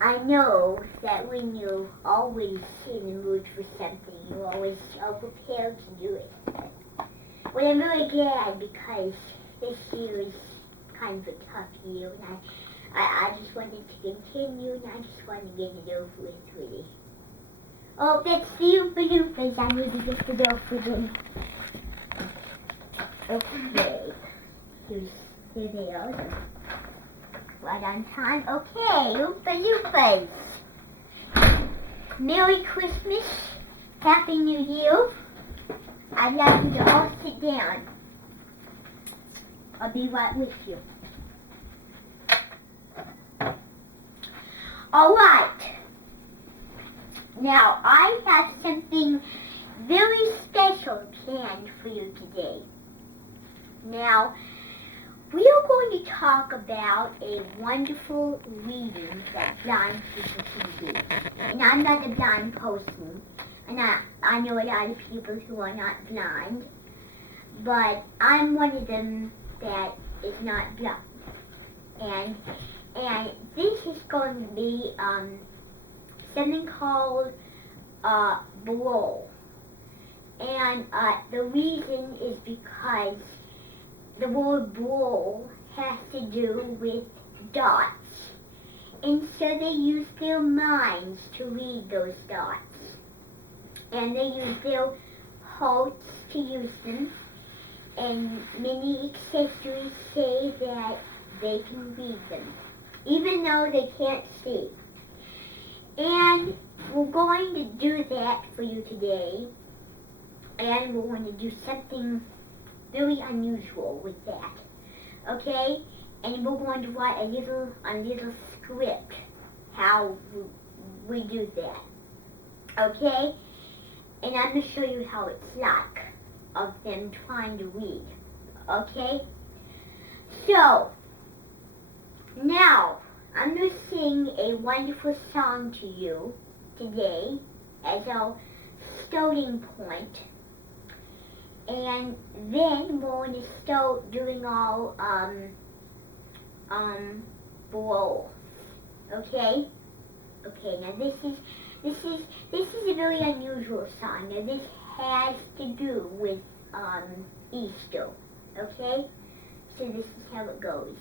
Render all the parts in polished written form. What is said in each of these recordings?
I know that when you're always in the mood for something, you're always so prepared to do it. Well, I'm really glad because this year is kind of a tough year, and I just wanted to continue, and I just want to get it over with, really. Oh, that's the Oompa Loompas. I need to get it over with. Okay. Here they are. Right on time. Okay, Oompa Loompas. Merry Christmas. Happy New Year. I'd like you to all sit down. I'll be right with you. Alright. Now, I have something very special planned for you today. Now, we are going to talk about a wonderful reading that blind people can do. And I'm not a blind person, and I know a lot of people who are not blind, but I'm one of them that is not blind. And this is going to be something called braille. And the reason is because the word braille has to do with dots. And so they use their minds to read those dots. And they use their hearts to use them. And many accessories say that they can read them, even though they can't see. And we're going to do that for you today. And we're going to do something very unusual with that, okay? And we're going to write a little script how we do that, okay? And I'm going to show you how it's like of them trying to read, okay? So, now I'm going to sing a wonderful song to you today as our starting point. And then we're going to start doing all braille. Okay? Okay, now this is a very unusual song. Now this has to do with Easter. Okay? So this is how it goes.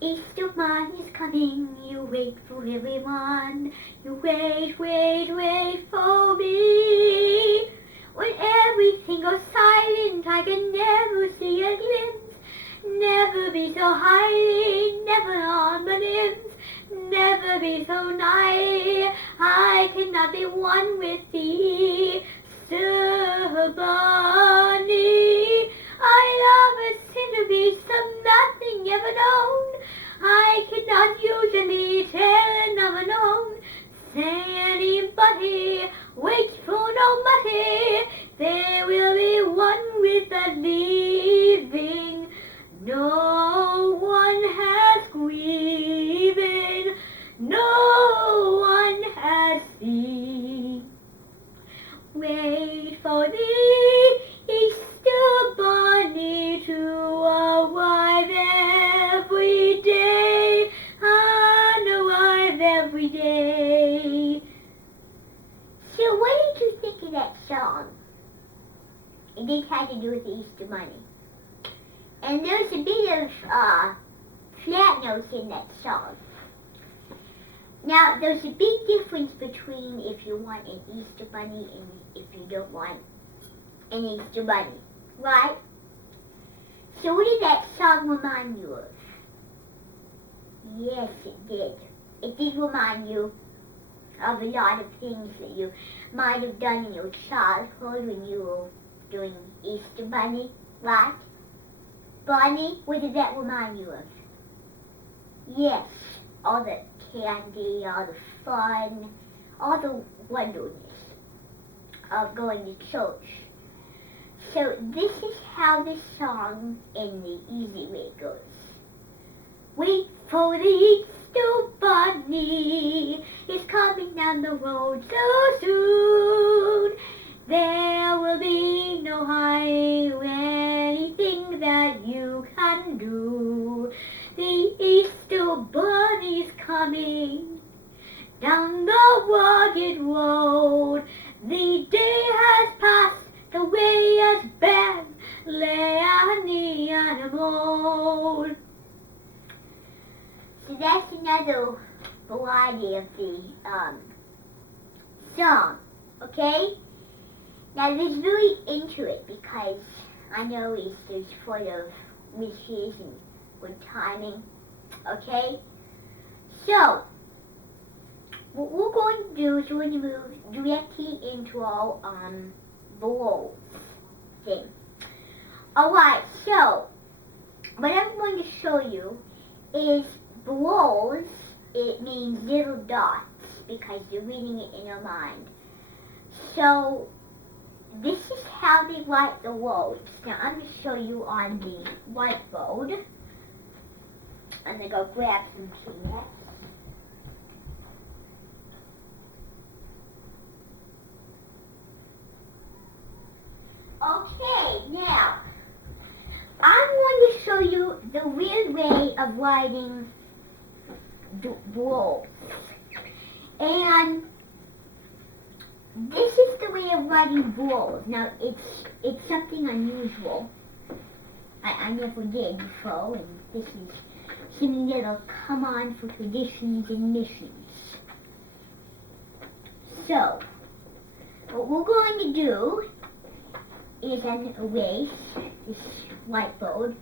Easter morn is coming, you wait for everyone. You wait, wait, wait for me. When everything goes silent, I can never see a glimpse. Never be so high, never on my limbs. Never be so nigh, I cannot be one with thee. Sir Bunny, I love a centerpiece of nothing ever known. I cannot usually tell an unknown. Say anybody, wait for nobody. There will be one with the leaving. No one has grieving. No one has seen. Wait for the Easter Bunny to arrive every day. Arrive every day. So what did you think of that song? It did have to do with the Easter Bunny. And there's a bit of flat notes in that song. Now, there's a big difference between if you want an Easter Bunny and if you don't want an Easter Bunny, right? So what did that song remind you of? Yes, it did. It did remind you of a lot of things that you might have done in your childhood when you were doing Easter Bunny, right? Bunny, what did that remind you of? Yes, all the candy, all the fun, all the wonderness of going to church. So this is how the song in the easy way goes. Wait for the Easter Bunny, it's coming down the road so soon. There will be no hiding anything that you can do. The Easter Bunny's coming. coming down the rugged road. The day has passed, the way has been, lay on the animal. So that's another variety of the song, okay? Now there's really into it because I know Easter's full of wishes and good timing, okay? So, what we're going to do is we're going to move directly into our balls thing. Alright, so what I'm going to show you is balls. It means little dots because you're reading it in your mind. So this is how they write the words. Now I'm going to show you on the whiteboard. I'm going to go grab some peanuts. Okay, now I'm going to show you the weird way of writing balls. And this is the way of writing balls. Now it's something unusual. I never did before, and this is something that'll come on for traditions and missions. So, what we're going to do is I'm going to erase this whiteboard.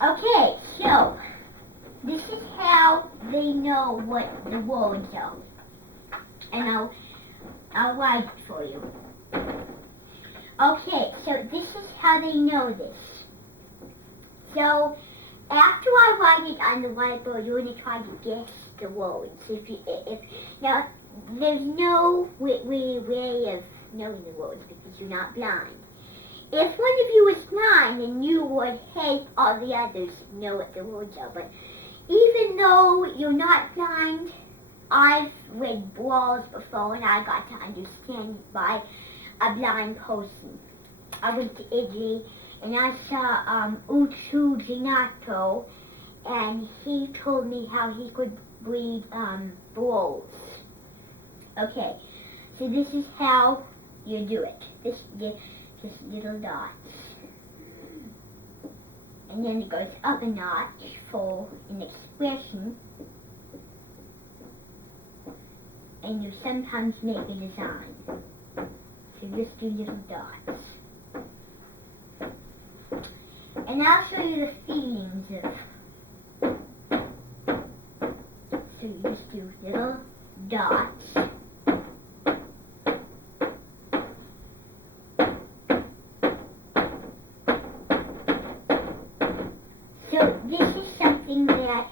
Okay, so this is how they know what the words are. And I'll write it for you. Okay, so this is how they know this. So after I write it on the whiteboard, you're going to try to guess the words. Now, there's no way of knowing the words because you're not blind. If one of you is blind, then you would help all the others know what the words are. But even though you're not blind, I've read balls before and I got to understand by a blind person. I went to Italy and I saw CIMG6904 and he told me how he could read balls. Okay, so this is how you do it. Just little dots. And then it goes up a notch for an expression. And you sometimes make a design. So just do little dots. And I'll show you the feelings of. So you just do little dots. So this is something that.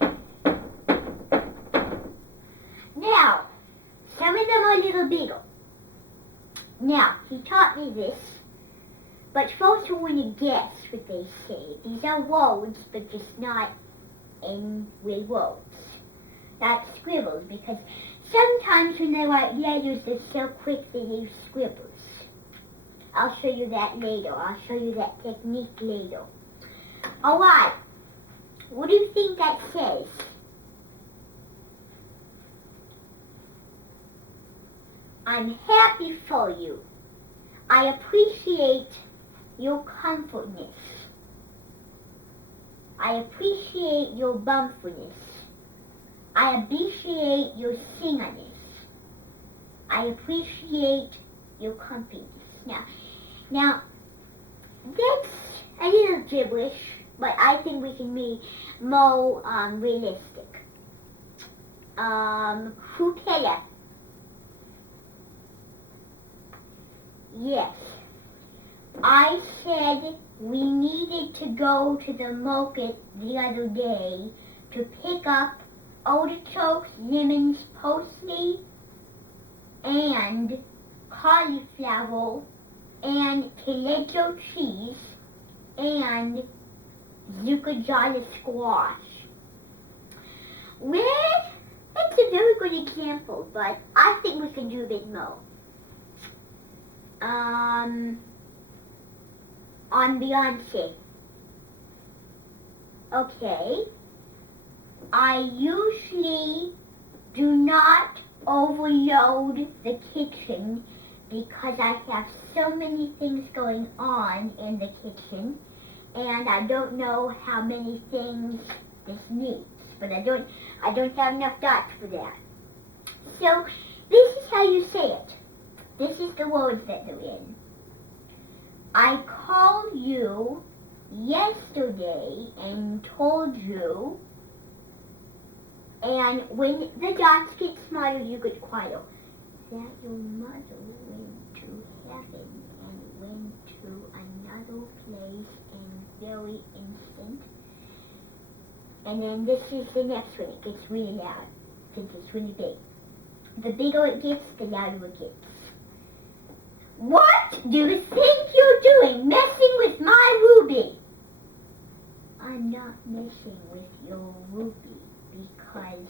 Now, some of them are a little bigger. Now, he taught me this, but folks will want to guess what they say. These are words, but just not in real words. Not scribbles, because sometimes when they write letters, they're so quick they use scribbles. I'll show you that later. I'll show you that technique later. Alright, what do you think that says? I'm happy for you. I appreciate your comfortness. I appreciate your bumperness. I appreciate your singerness. I appreciate your company. Now, that's a little gibberish, but I think we can be more realistic. Crupella. Yes, I said we needed to go to the market the other day to pick up artichokes, lemons, parsley, and cauliflower, and Taleggio cheese, and zucchini squash. Well, that's a very good example, but I think we can do a bit more. On Beyonce. Okay. I usually do not overload the kitchen because I have so many things going on in the kitchen, and I don't know how many things this needs, but I don't have enough dots for that. So this is how you say it. This is the words that they're in. I called you yesterday and told you, and when the dots get smaller, you get quieter, that your mother went to heaven and went to another place in very instant. And then this is the next one. It gets really loud since it's really big. The bigger it gets, the louder it gets. What do you think you're doing, messing with my Ruby? I'm not messing with your Ruby because...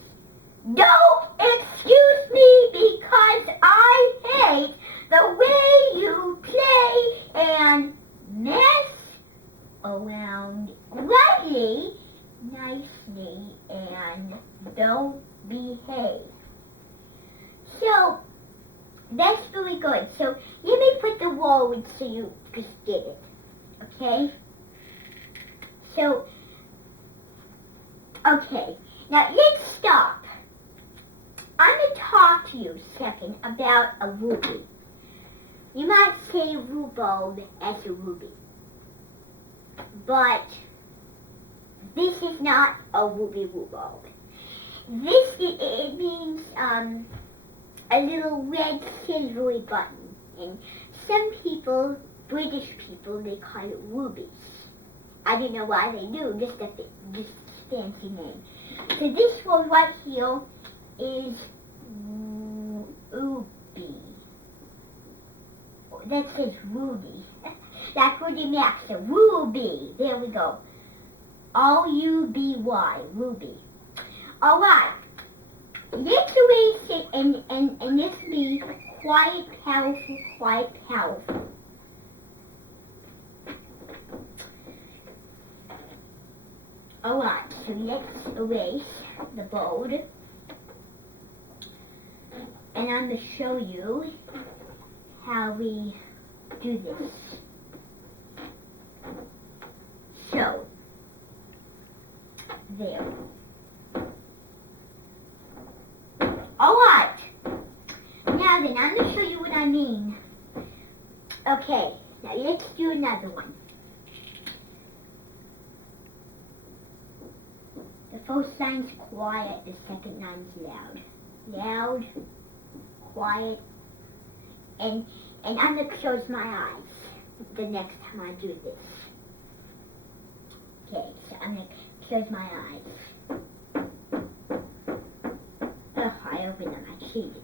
Don't excuse me because I hate the way you play and mess around rightly, nicely, and don't behave. So, that's very good. So, let me put the words so you just get it. Okay? So, okay. Now, let's stop. I'm going to talk to you a second about a ruby. You might say rhubarb as a ruby. But this is not a ruby rhubarb. It means a little red silvery button. And some people, British people, they call it rubies. I don't know why they do, just a fancy name. So this one right here is ruby. That says ruby. That's Rudy Max. So ruby. There we go. R-U-B-Y. Ruby. All right. Let's erase it and let's be quite powerful, quite powerful. All right. So let's erase the board. And I'm going to show you how we do this. So, there. Alright. Now then, I'm going to show you what I mean. Okay, now let's do another one. The first line's quiet, the second line's loud. Loud, quiet, and I'm going to close my eyes the next time I do this. Okay, so I'm going to close my eyes. Oh, I opened them, I cheated.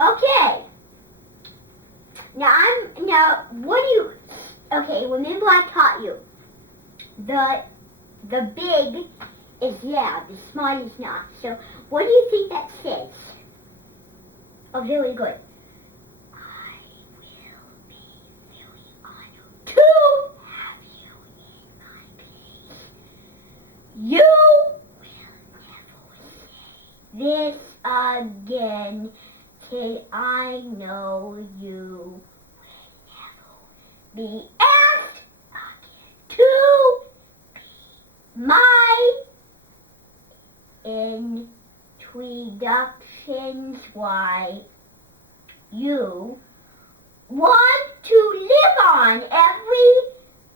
Okay. Okay, remember I taught you. The big is loud, the small is not. So, what do you think that says? Oh, very good. I will be very honored to have you in my place. You will never say this again till I know you will never be asked again to be my introductions. Why you want to live on every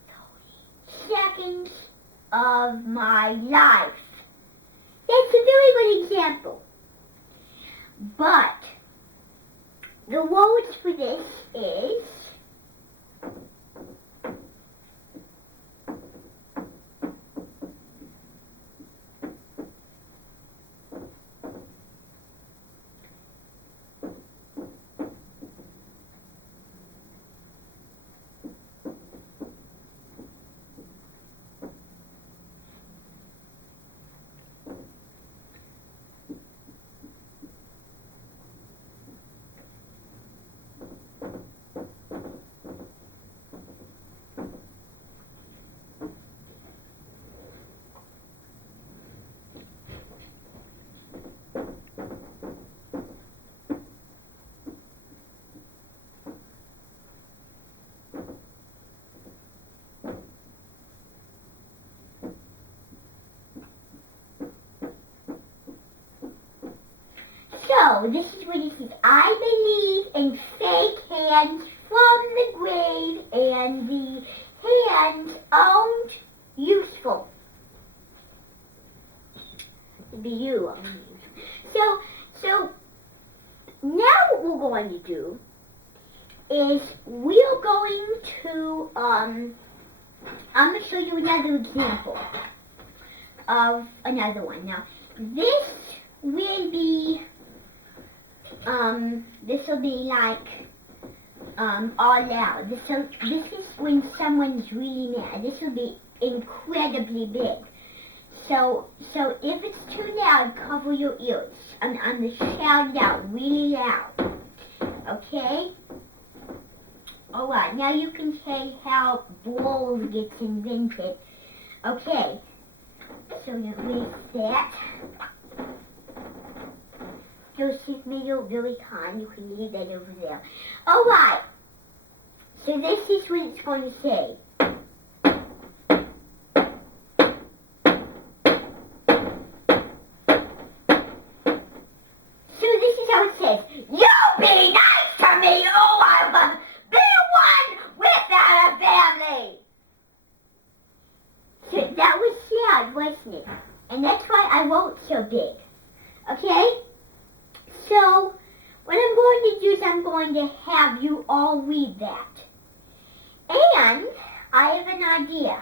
30 seconds of my life. That's a very good example. But the words for this is So, this is what it says. I believe in fake hands from the grave, and the hands aren't useful. It'd be you. So, now what we're going to do is we're going to, I'm going to show you another example of another one. Now, this will be like, all loud. This is when someone's really mad. This will be incredibly big. So if it's too loud, cover your ears. I'm going to shout it out really loud. Okay? Alright, now you can say how balls gets invented. Okay. So now with that, Joseph Middle, very kind. You can leave that over there. Alright. So this is what it's going to say. So this is how it says. You be nice to me, or I will be one without a family. So that was sad, wasn't it? And that's why I wrote so big. Okay? So, what I'm going to do is I'm going to have you all read that. And I have an idea.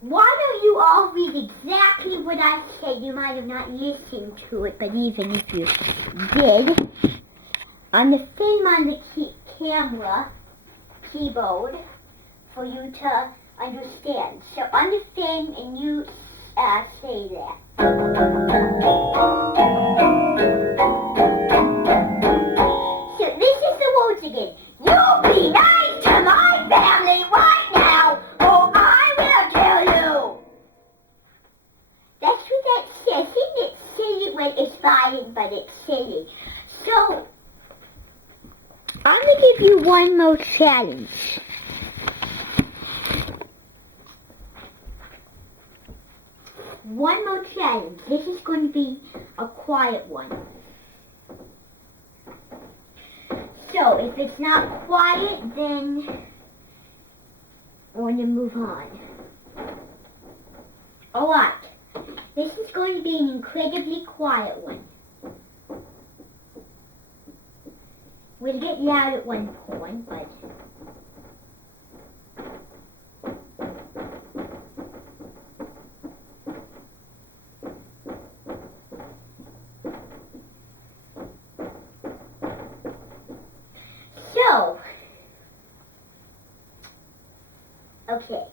Why don't you all read exactly what I said? You might have not listened to it, but even if you did, on the thing on the camera keyboard for you to understand. So on the thing, and you say that. So this is the words again. You be nice to my family right now, or I will kill you. That's what that says. Isn't it silly when it's violent, but it's silly? So I'm going to give you one more challenge. One more challenge. This is going to be a quiet one. So, if it's not quiet, then I want to move on. Alright. This is going to be an incredibly quiet one. We'll get loud at one point, but... So, okay.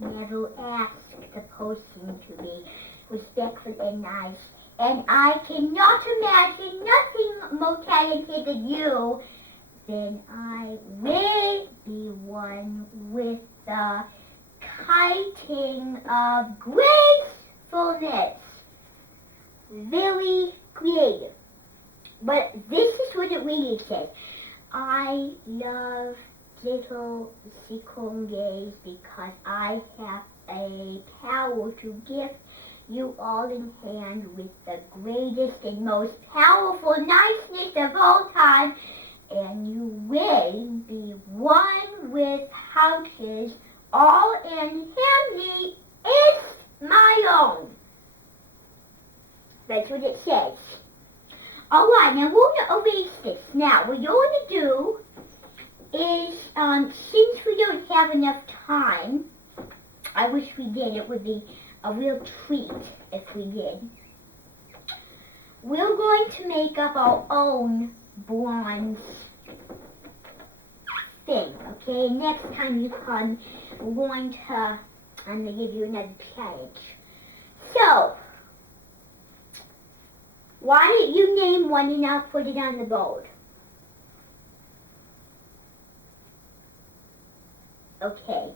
Never ask the person to be respectful and nice. And I cannot imagine nothing more talented than you. Then I will be one with the kiting of gracefulness. Very creative. But this is what it really says. I love little cicongays because I have a power to gift you all in hand with the greatest and most powerful niceness of all time, and you will be one with houses all in family is my own. That's what it says. Alright, now we're going to erase this. Now, what you're going to do is, since we don't have enough time, I wish we did, it would be a real treat if we did. We're going to make up our own bronze thing, okay? Next time you come, I'm going to give you another challenge. So, why don't you name one and I'll put it on the board? Okay.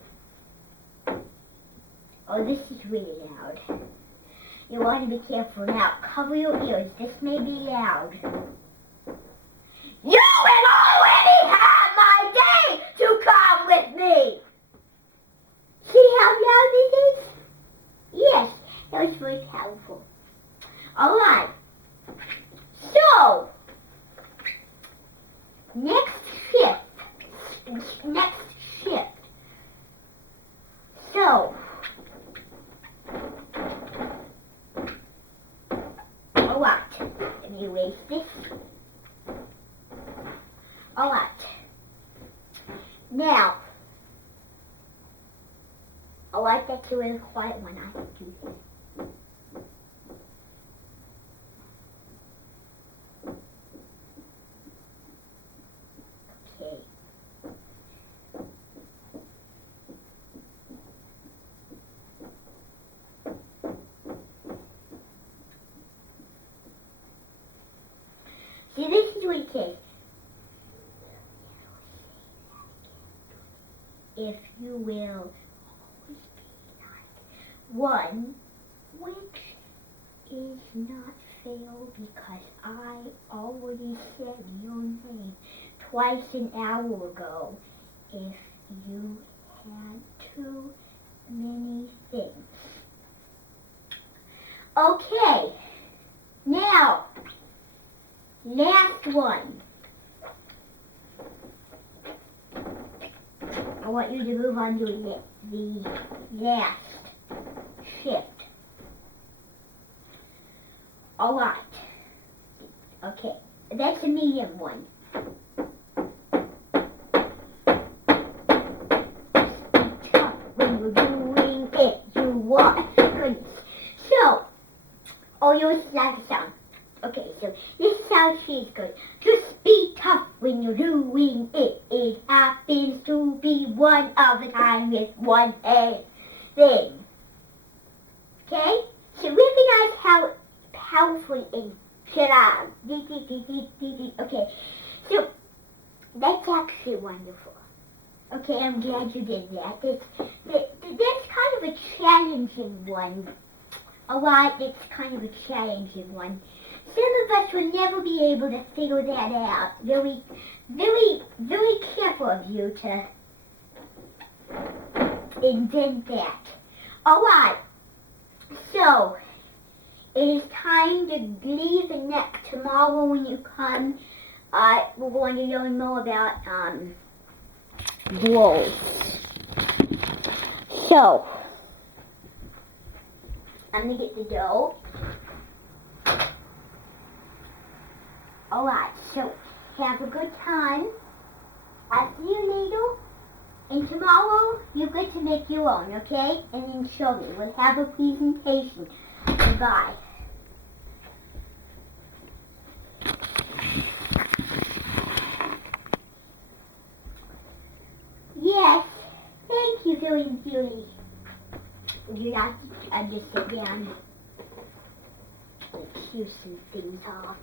Oh, this is really loud. You want to be careful now. Cover your ears. This may be loud. You will already have my day to come with me. See how loud it is? Yes. That was very powerful. Alright. So, next shift. So, alright. Let me erase this. Alright. Now, I like that you're really quiet when I do this. Okay. See, this is what it says. If you will always be like one, which is not fail because I already said your name twice an hour ago. If you had too many things. Okay, now, last one. I want you to move on to the last shift. Alright. Okay, that's a medium one. When you're doing it, you want goodness. So, yours is like a sound. Okay, so this is how she's going. Just be tough when you're doing it. It happens to be one of a kind with one thing. Okay? So recognize how powerful and shut. Okay, so that's actually wonderful. Okay, I'm glad you did that. That's kind of a challenging one. Alright, it's kind of a challenging one. Some of us will never be able to figure that out. Very, very, very careful of you to invent that. Alright, so it is time to leave the neck. Tomorrow when you come, we're going to learn more about wolves. So, I'm going to get the dough. Alright, so have a good time. I'll see you later. And tomorrow, you get to make your own, okay? And then show me. We'll have a presentation. Goodbye. Yes, thank you, very beauty. Would you like to just sit down and cue some things off?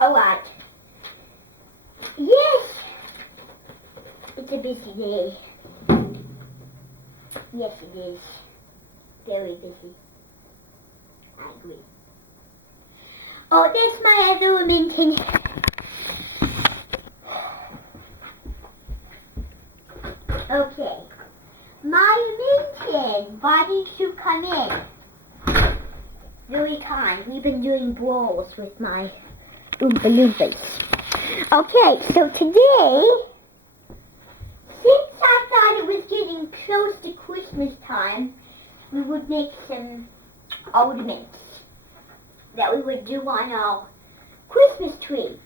Alright. Yes! It's a busy day. Yes, it is. Very busy. I agree. Oh, that's my other minting. Okay. My minting, why didn't you come in? Very kind. We've been doing brawls with my Oompa Loompas. Okay, so today, since I thought it was getting close to Christmas time, we would make some ornaments that we would do on our Christmas tree.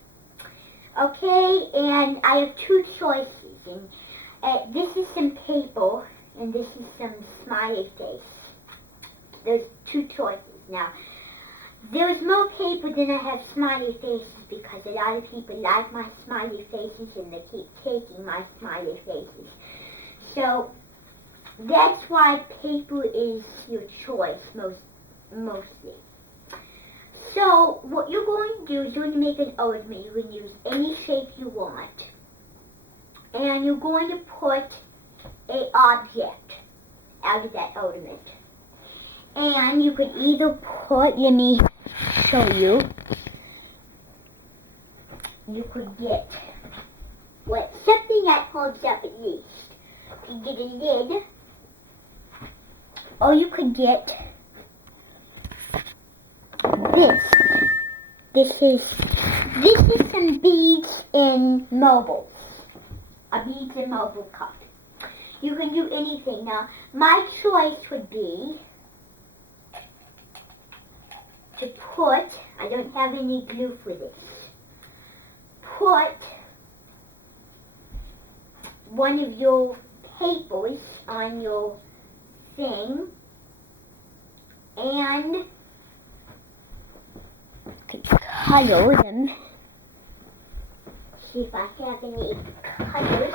Okay, and I have two choices. And this is some paper, and this is some smiley face. There's two choices. Now, there's more paper than I have smiley faces because a lot of people like my smiley faces and they keep taking my smiley faces. So, that's why paper is your choice mostly. So, what you're going to do is you're going to make an ornament. You can use any shape you want. And you're going to put an object out of that ornament. And you could either put, let me show you. You could get something that holds up at least. could get a lid, or you could get this. This is some beads in marble. A beads and marble cup. You can do anything. Now, my choice would be to put, I don't have any glue for this, put one of your papers on your thing and color them. See if I have any colors.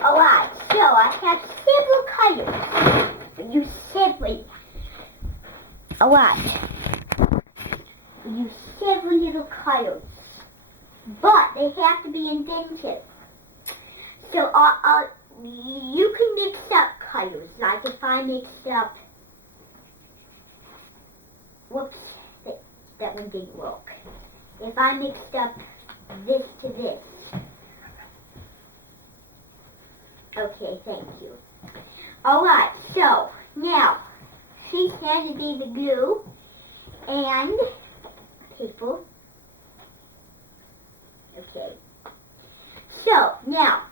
Alright, so I have several colors. Use several. Alright. Use several little colors. But they have to be inventive. So you can mix up colors. Like if I mixed up, whoops, that one didn't work. If I mixed up this to this. Okay, thank you. Alright, so now she's handed me the glue and paper. Okay. So now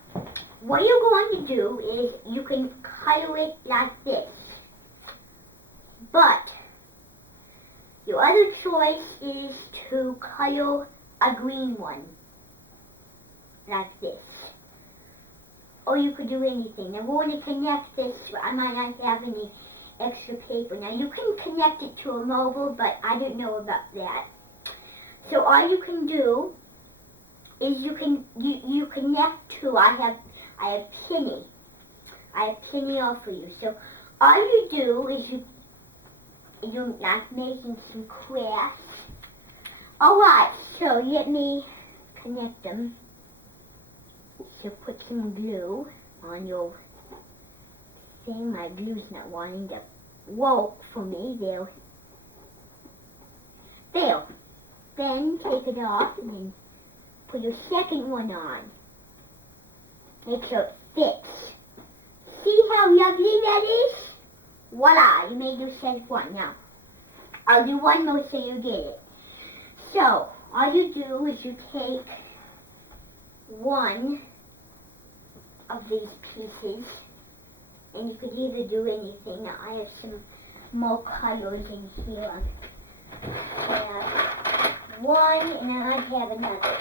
what you're going to do is you can color it like this. But your other choice is to color a green one. Like this. Or you could do anything. Now we're going to connect this. I might not have any extra paper. Now you can connect it to a mobile, but I don't know about that. So all you can do is you connect to, I have Penny. I have Penny all for you. So all you do is you're like making some crafts. Alright, so let me connect them. So put some glue on your thing. My glue's not wanting to work for me. There. Then take it off and then put your second one on. Make sure it fits. See how lovely that is? Voila, you made yourself one. Now, I'll do one more so you get it. So, all you do is you take one of these pieces, and you could either do anything. Now, I have some more colors in here. I have one, and then I have another.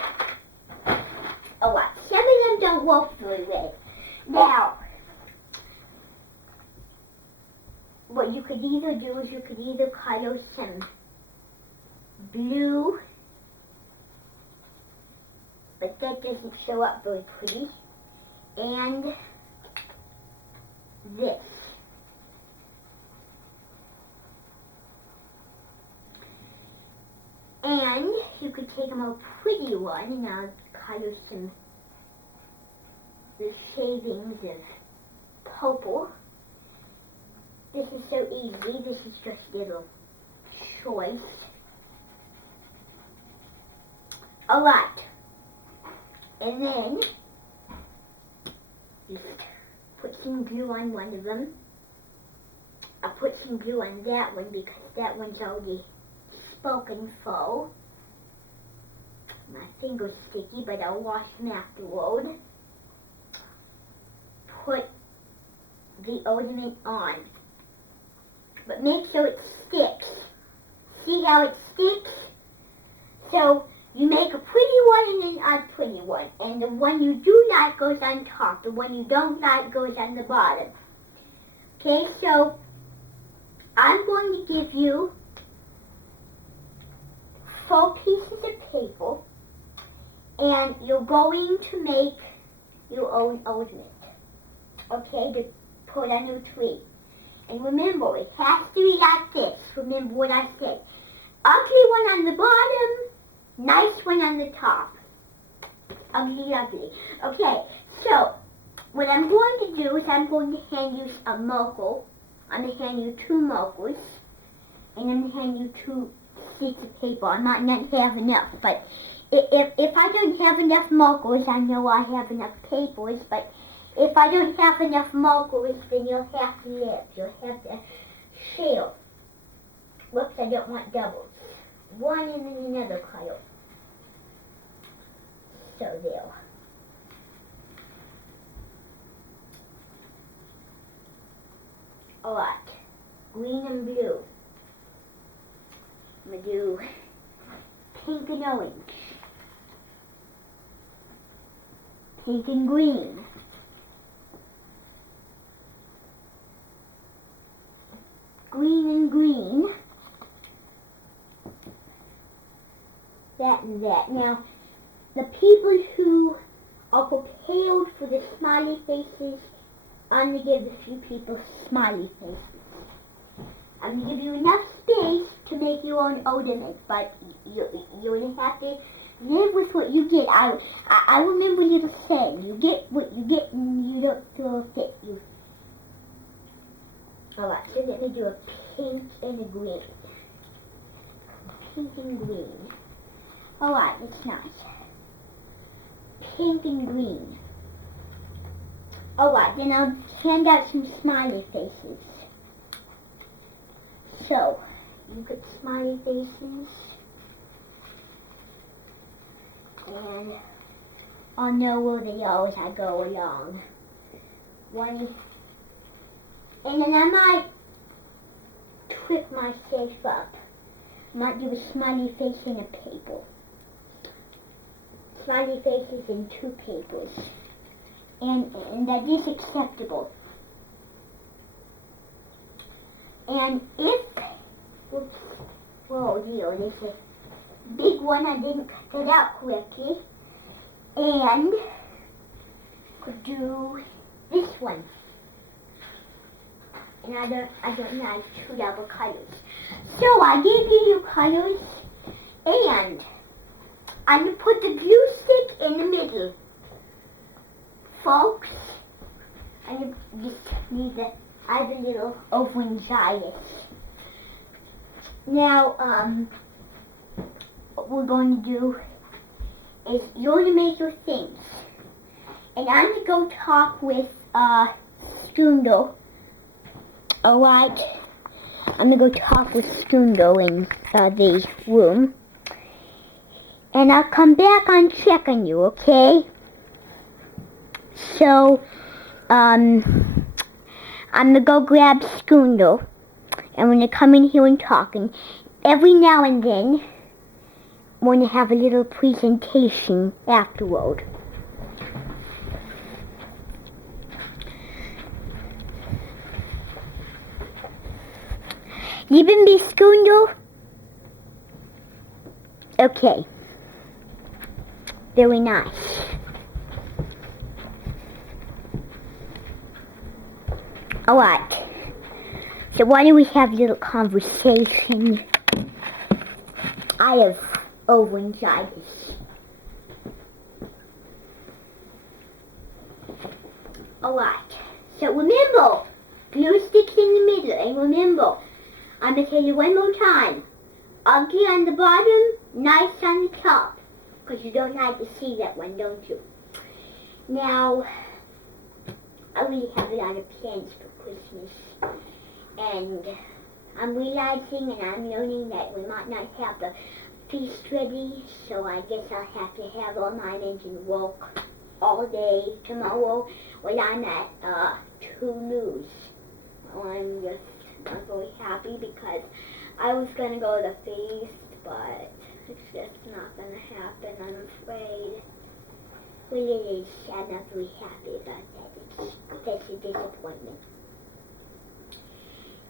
Oh, what? Some of them don't work very well. Now, what you could either do is you could either color some blue, but that doesn't show up very pretty, and this. And you could take a more pretty one, and I'll color some the shavings of purple. This is so easy. This is just a little choice. Alright. And then just put some glue on one of them. I'll put some glue on that one because that one's already spoken for. My finger's sticky, but I'll wash them afterward. Put the ornament on. But make sure it sticks. See how it sticks? So you make a pretty one and then a pretty one. And the one you do like goes on top. The one you don't like goes on the bottom. Okay, so I'm going to give you 4 pieces of paper. And you're going to make your own ornament. Okay, to put on your tree. And remember, it has to be like this. Remember what I said. Ugly one on the bottom, nice one on the top. Ugly, ugly. Okay, so what I'm going to do is I'm going to hand you a marker. I'm going to hand you 2 markers. And I'm going to hand you 2 sheets of paper. I might not have enough, but if I don't have enough markers, I know I have enough papers, but if I don't have enough markers, then you'll have to live. You'll have to share. Whoops, I don't want doubles. One and then another color. So there. Alright, green and blue. I'm going to do pink and orange. Pink and green. Green and green. That and that. Now, the people who are prepared for the smiley faces, I'm going to give a few people smiley faces. I'm going to give you enough space to make your own ornament, but you're going to have to live with what you get. I remember you saying, you get what you get and you don't throw a fit. Alright, so let me do a pink and a green. Pink and green. Alright, it's nice. Pink and green. Alright, then I'll hand out some smiley faces. So, you put smiley faces. And I'll know where they are as I go along. One. And then I might trick myself up. I might do a smiley face in a paper. Smiley faces in 2 papers. And that is acceptable. And if, whoops, whoa dear, there's a big one I didn't cut it out correctly. And could do this one. And I don't like 2 double colors. So I gave you your colors, and I'm going to put the glue stick in the middle. Folks, I just need the other little orangitis. Now, what we're going to do is you're going to make your things. And I'm going to go talk with Strundle. Alright, I'm going to go talk with Strundle in the room. And I'll come back and check on you, okay? So, I'm going to go grab Strundle. And when they come in here and talking, every now and then, I'm going to have a little presentation afterward. Lieben me, Strundle? Okay. Very nice. Alright. So why don't we have a little conversation? I have laryngitis. Alright. So remember, glue sticks in the middle, and remember, I'm going to tell you one more time. Ugly on the bottom, nice on the top. Because you don't like to see that one, don't you? Now, I really have a lot of plans for Christmas. And I'm realizing and I'm learning that we might not have the feast ready. So I guess I'll have to have all my engine work all day tomorrow when I'm at Toulouse. I'm just not very happy because I was going to go to the feast, but it's just not going to happen, I'm afraid. Really, I'm not very happy about that. That's a disappointment.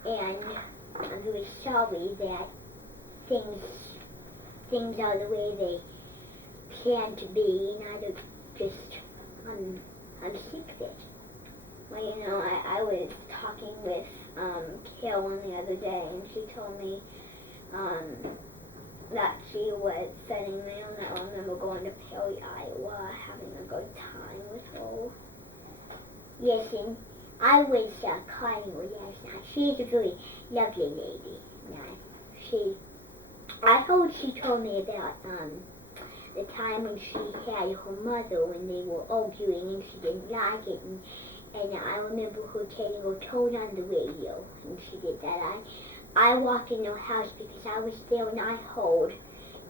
And I'm very sorry that things are the way they plan to be, and I don't just, I'm sick of it. Well, you know, I was talking with Carolyn the other day, and she told me that she was sending me on that. I remember going to Perry, Iowa, having a good time with her. Yes, and I was calling her last night. She's a very lovely lady. I heard she told me about the time when she had her mother when they were arguing and she didn't like it, and And I remember her taking her tone on the radio, and she did that. I walked in her house because I was there and I heard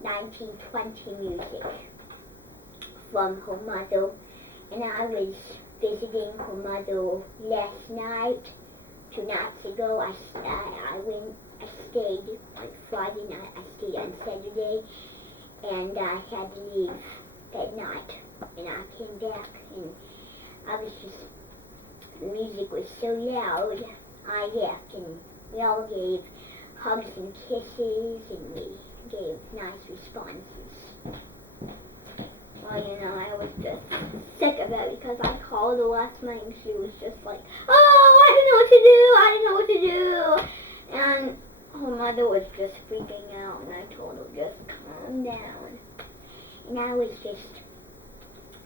1920 music from her mother, and I was visiting her mother last night, 2 nights ago. I stayed on Friday night, I stayed on Saturday, and I had to leave that night, and I came back, and I was just, the music was so loud, I left, and we all gave hugs and kisses, and we gave nice responses. Well, you know, I was just sick of it because I called her last night and she was just like, oh, I don't know what to do, And her mother was just freaking out, and I told her, just calm down. And I was just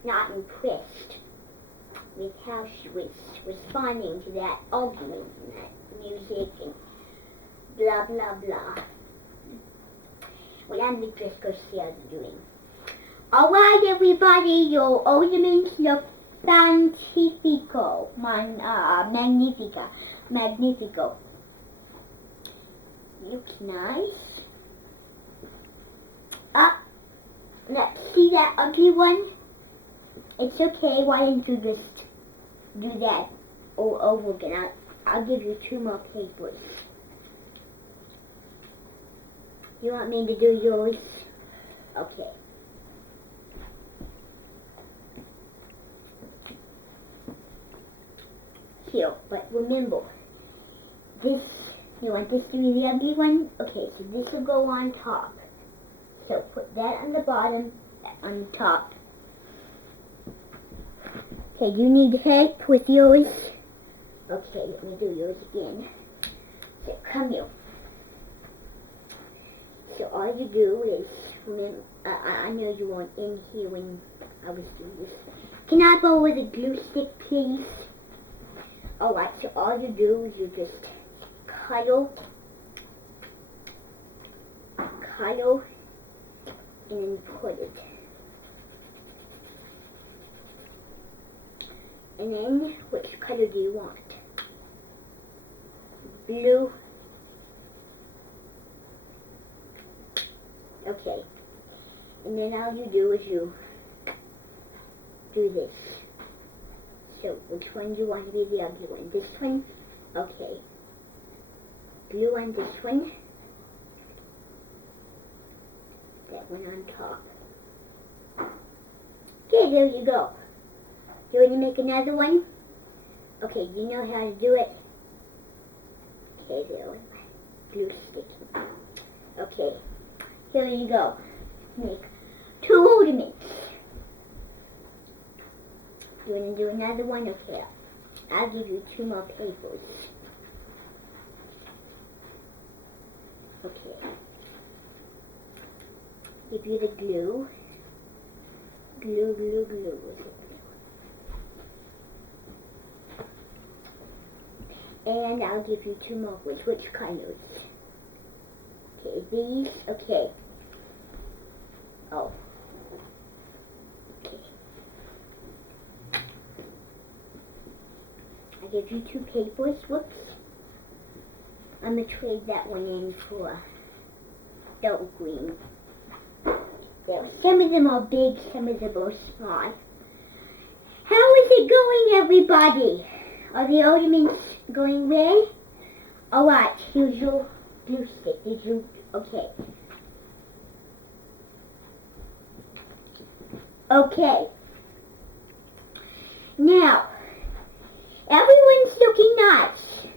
not impressed with how she was responding to that argument and that music and blah, blah, blah. Well, I'm just going to see how they're doing. Alright, everybody, your ornaments look fantifico, magnifico. Looks nice. Let's see that ugly one. It's okay, why don't you just do that all over again. I'll give you 2 more papers. You want me to do yours? Okay. Here, but remember, this, you want this to be the ugly one? Okay, so this will go on top. So put that on the bottom, that on top. Okay, you need help with yours? Okay, let me do yours again. So come here. So all you do is, remember, I know you weren't in here when I was doing this. Can I borrow the glue stick, please? Alright, so all you do is you just cuddle, and then put it. And then, which color do you want? Blue. Okay. And then all you do is you do this. So, which one do you want to be the ugly one? This one? Okay. Blue on this one. That one on top. Okay, there you go. Do you want to make another one? Okay, you know how to do it? Okay, there with my glue sticky. Okay, here you go. Make 2 ornaments. You want to do another one? Okay, I'll give you 2 more papers. Okay. Give you the glue. Glue. And I'll give you 2 more. Which colors? Okay, these. Okay. Oh. Okay. I give you 2 papers. Whoops. I'm going to trade that one in for dark green. There. Some of them are big, some of them are small. How is it going, everybody? Are the ornaments going well? Alright, here's your glue stick. Did you? Okay. Okay. Now, everyone's looking nice.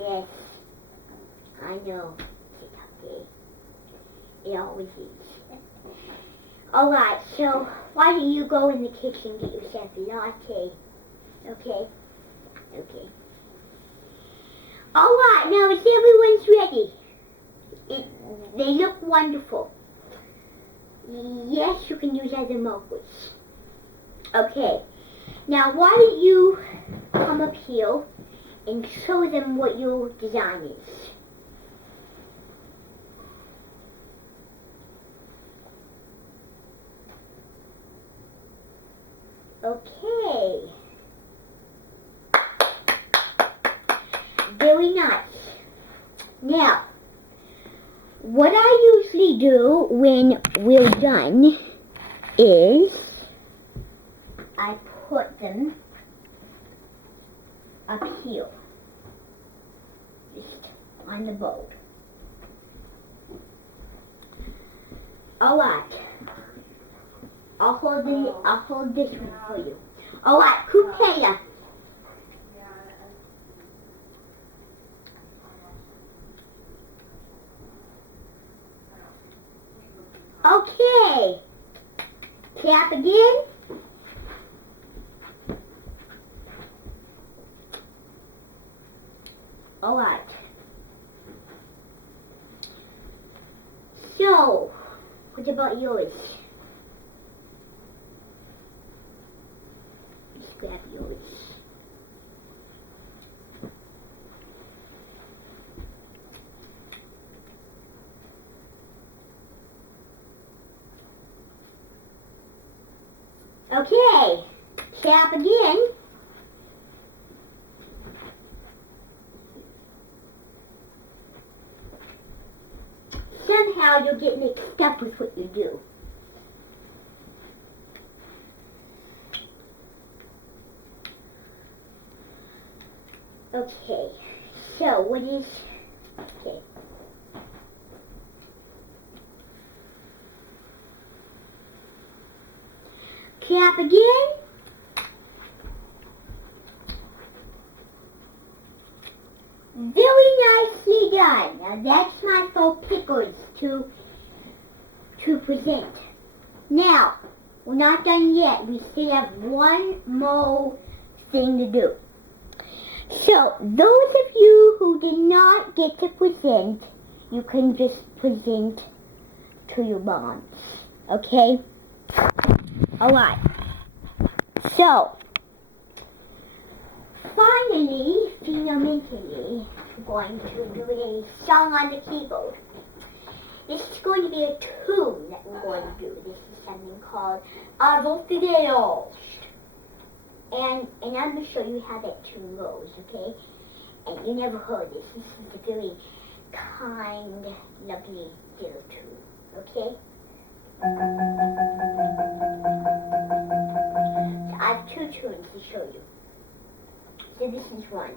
Yes, I know. It's okay. It always is. Alright, so why don't you go in the kitchen and get yourself a latte? Okay? Okay. Alright, now is everyone's ready? They look wonderful. Yes, you can use other markers. Okay. Now why don't you come up here and show them what your design is. Very nice. Now, what I usually do when we're done is I put them up here, just on the bowl. Alright, I'll hold this one for you. Alright, Kupela. Okay, tap again. Alright. So, what about yours? Let's grab yours. Okay, tap again. Somehow you'll get mixed up with what you do. Okay, so what is, okay. Tap again. Very nicely done. Now that's my faux pickles to present. Now, we're not done yet. We still have one more thing to do. So, those of you who did not get to present, you can just present to your moms. Okay? Alright. So, finally, fundamentally, we're going to do a song on the keyboard. This is going to be a tune that we're going to do. This is something called Arvo Fideos. And I'm going to show you how that tune goes, okay? And you never heard this. This is a very kind, lovely little tune, okay? So I have two tunes to show you. So this is one.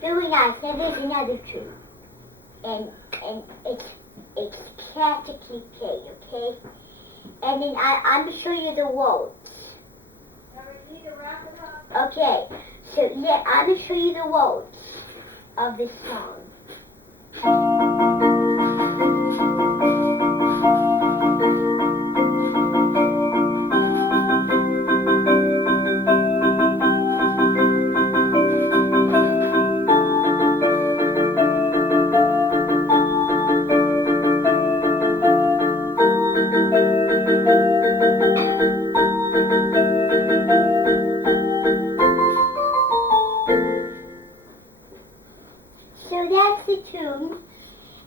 Very nice. Now there's another tune. And it's categorically played, okay? And then I'm going to show you the words. Okay, so yeah, I'm going to show you the words of this song. So that's the tune,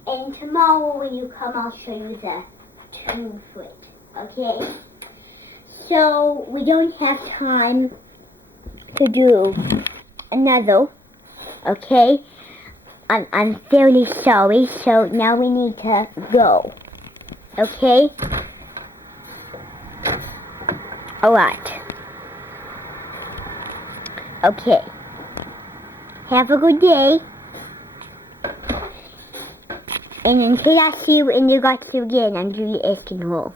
and tomorrow when you come I'll show you the tune for it, okay? So we don't have time to do another, okay? I'm fairly sorry, so now we need to go, okay? Alright. Okay. Have a good day. And until I see you in the guts again, I'm Julie Eskinhole.